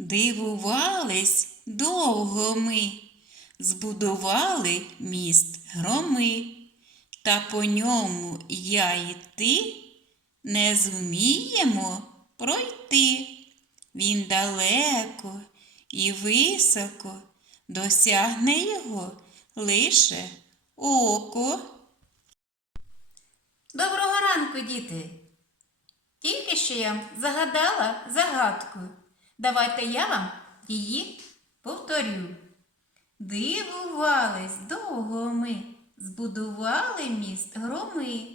Дивувались довго ми, збудували міст громи, та по ньому я і ти не зуміємо пройти. Він далеко і високо досягне його лише око. Доброго ранку, діти! Тільки що я загадала загадку. Давайте я вам її повторю. Дивувались довго ми, збудували міст громи,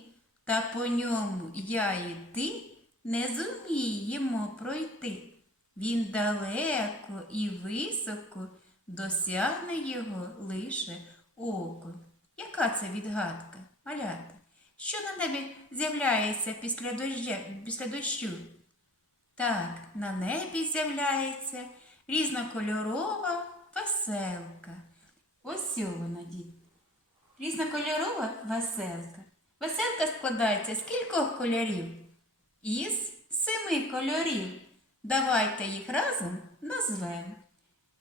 та по ньому я і ти не зуміємо пройти. Він далеко і високо досягне його лише око. Яка це відгадка, малята? Що на небі з'являється після після дощу? Так, на небі з'являється різнокольорова веселка. Ось вона, дід. Різнокольорова веселка. Веселка складається з кількох кольорів? Із семи кольорів. Давайте їх разом назвемо.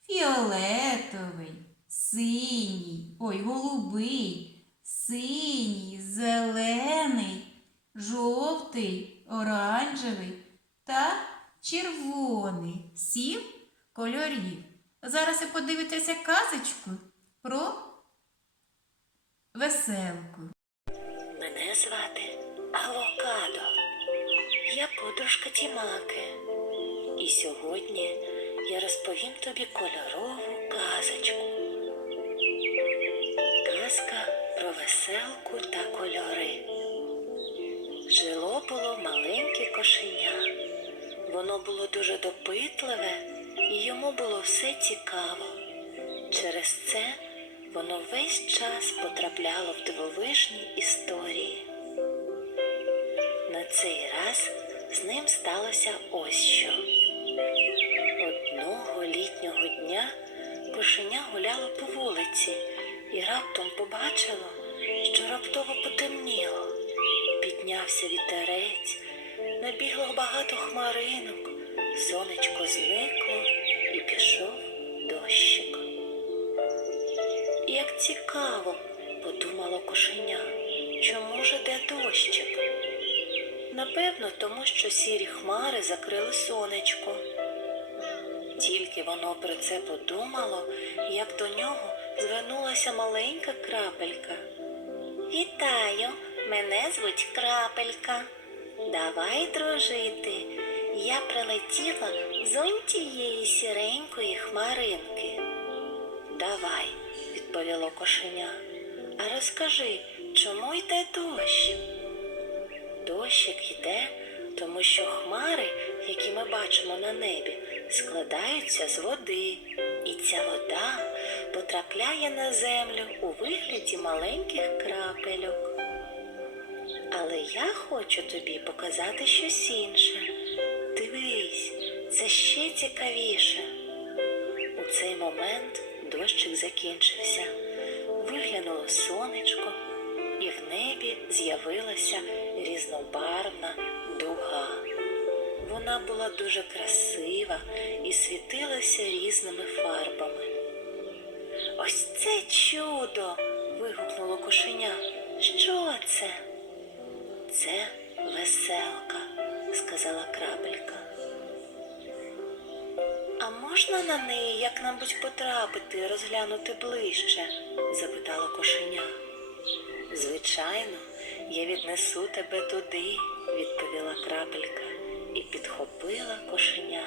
Фіолетовий, синій, ой, голубий, синій, зелений, жовтий, оранжевий та червоний. Сім кольорів. Зараз ви подивитеся казочку про веселку. Мене звати Авокадо. Я подружка Тімаки. І сьогодні я розповім тобі кольорову казочку. Казка про веселку та кольори. Жило було маленьке кошеня. Воно було дуже допитливе і йому було все цікаво. Через це воно весь час потрапляло в дивовижні історії. На цей раз з ним сталося ось що. Одного літнього дня кошеня гуляло по вулиці і раптом побачило, що раптово потемніло. Піднявся вітерець, набігло багато хмаринок, сонечко зникло і пішов дощик. Як цікаво, подумало кошеня, чому ж іде дощик? Напевно, тому що сірі хмари закрили сонечко. Тільки воно про це подумало, як до нього звернулася маленька крапелька. Вітаю, мене звуть Крапелька. Давай дружити. Я прилетіла з он тієї сіренької хмаринки. Давай, відповіло кошеня. А розкажи, чому йде дощ? Дощик йде, тому що хмари, які ми бачимо на небі, складаються з води, і ця вода потрапляє на землю у вигляді маленьких крапельок. Але я хочу тобі показати щось інше. Дивись, це ще цікавіше. У цей момент дощик закінчився. Виглянуло сонечко, і в небі з'явилася різнобарвна дуга. Вона була дуже красива і світилася різними фарбами. Ось це чудо. вигукнуло кошеня. Що це? Це веселка, сказала крабелька. А можна на неї як-небудь потрапити розглянути ближче? запитала кошеня. Звичайно, я віднесу тебе туди, відповіла крапелька і підхопила кошеня.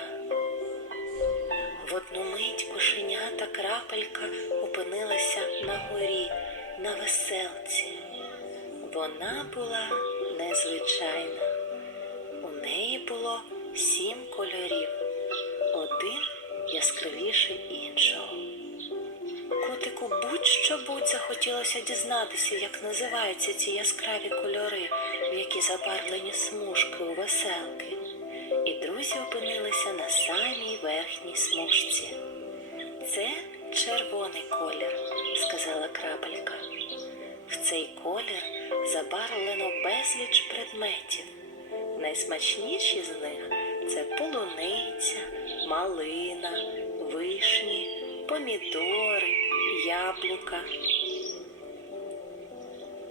В одну мить кошеня та крапелька опинилася на горі, на веселці. Вона була незвичайна. У неї було сім кольорів, один яскравіший іншого. Котику будь-що будь захотілося дізнатися, як називаються ці яскраві кольори, в які забарвлені смужки у веселки. І друзі опинилися на самій верхній смужці. Це червоний колір, сказала крапелька. Цей колір забарвлено безліч предметів. Найсмачніші з них це полуниця, малина, вишні, помідори, яблука.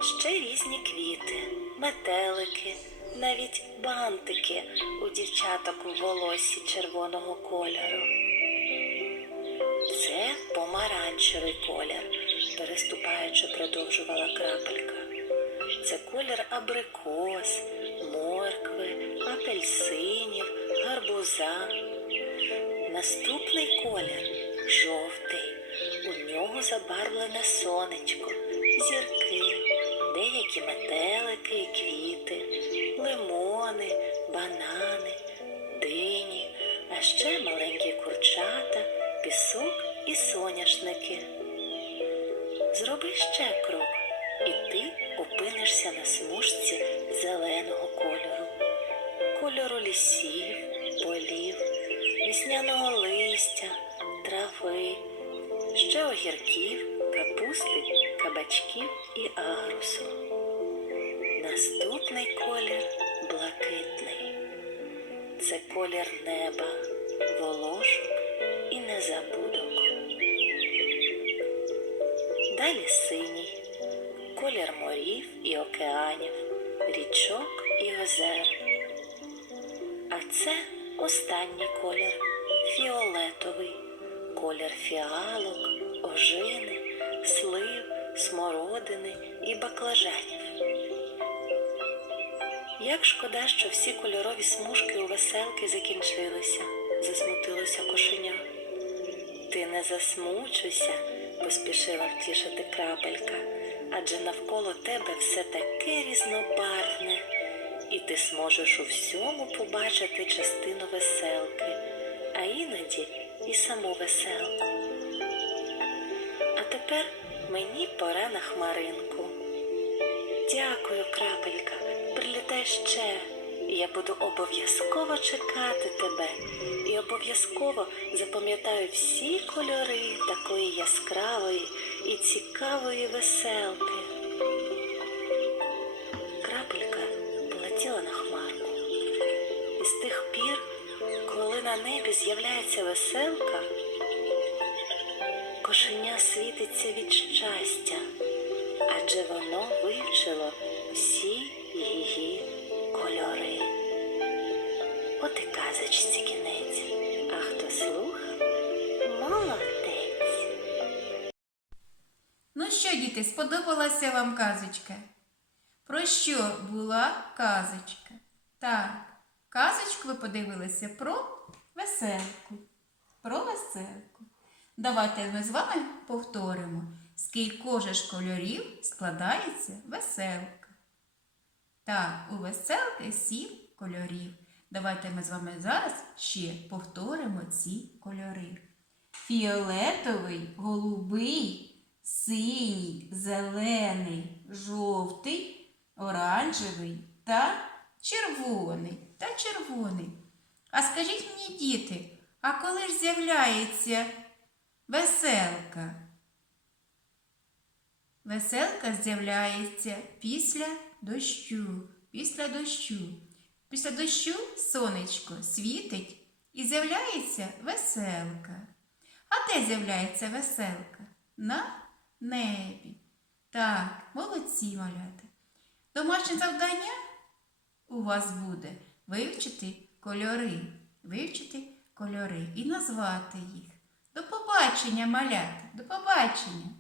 Ще різні квіти, метелики, навіть бантики у дівчаток у волосі червоного кольору. Це помаранчевий колір, переступаючи, продовжувала крапелька. Це колір абрикос, моркви, апельсинів, гарбуза. Наступний колір жовтий. У нього забарвлене сонечко, зірки, деякі метелики і квіти, лимони, банани, Зроби ще крок, і ти опинишся на смужці зеленого кольору, кольору лісів, полів, вісняного листя, трави, ще огірків, капусти, кабачків і агрусу. Наступний колір блакитний. Це колір неба, волошок і незабудок. Далі синій, колір морів і океанів, річок і озер. А це останній колір фіолетовий, колір фіалок, ожини, слив, смородини і баклажанів. Як шкода, що всі кольорові смужки у веселки закінчилися, засмутилося кошеня. Ти не засмучуйся, поспішила втішити крапелька, адже навколо тебе все таке різнобарвне, і ти зможеш у всьому побачити частину веселки, а іноді і саму веселку. А тепер мені пора на хмаринку. Дякую, крапелька. Прилітай ще. Я буду обов'язково чекати тебе і обов'язково запам'ятаю всі кольори такої яскравої і цікавої веселки. Крапелька полетіла на хмарку. І з тих пір, коли на небі з'являється веселка, кошеня світиться від щастя, адже воно вивчило всі От і казочці кінець. А хто слухав, молодець. Ну що, діти, сподобалася вам казочка? Про що була казочка? Так, казочку ви подивилися про веселку. Про веселку. Давайте ми з вами повторимо, з кількох же ж кольорів складається веселка. Так, у веселки сім кольорів. Давайте ми з вами зараз ще повторимо ці кольори. Фіолетовий, голубий, синій, зелений, жовтий, оранжевий та червоний та червоний. А скажіть мені, діти, а коли ж з'являється веселка? Веселка з'являється після дощу, після дощу. Після дощу сонечко світить і з'являється веселка. А де з'являється веселка? На небі. Так, молодці малята. Домашнє завдання у вас буде вивчити кольори, вивчити кольори і назвати їх. До побачення, малята, до побачення!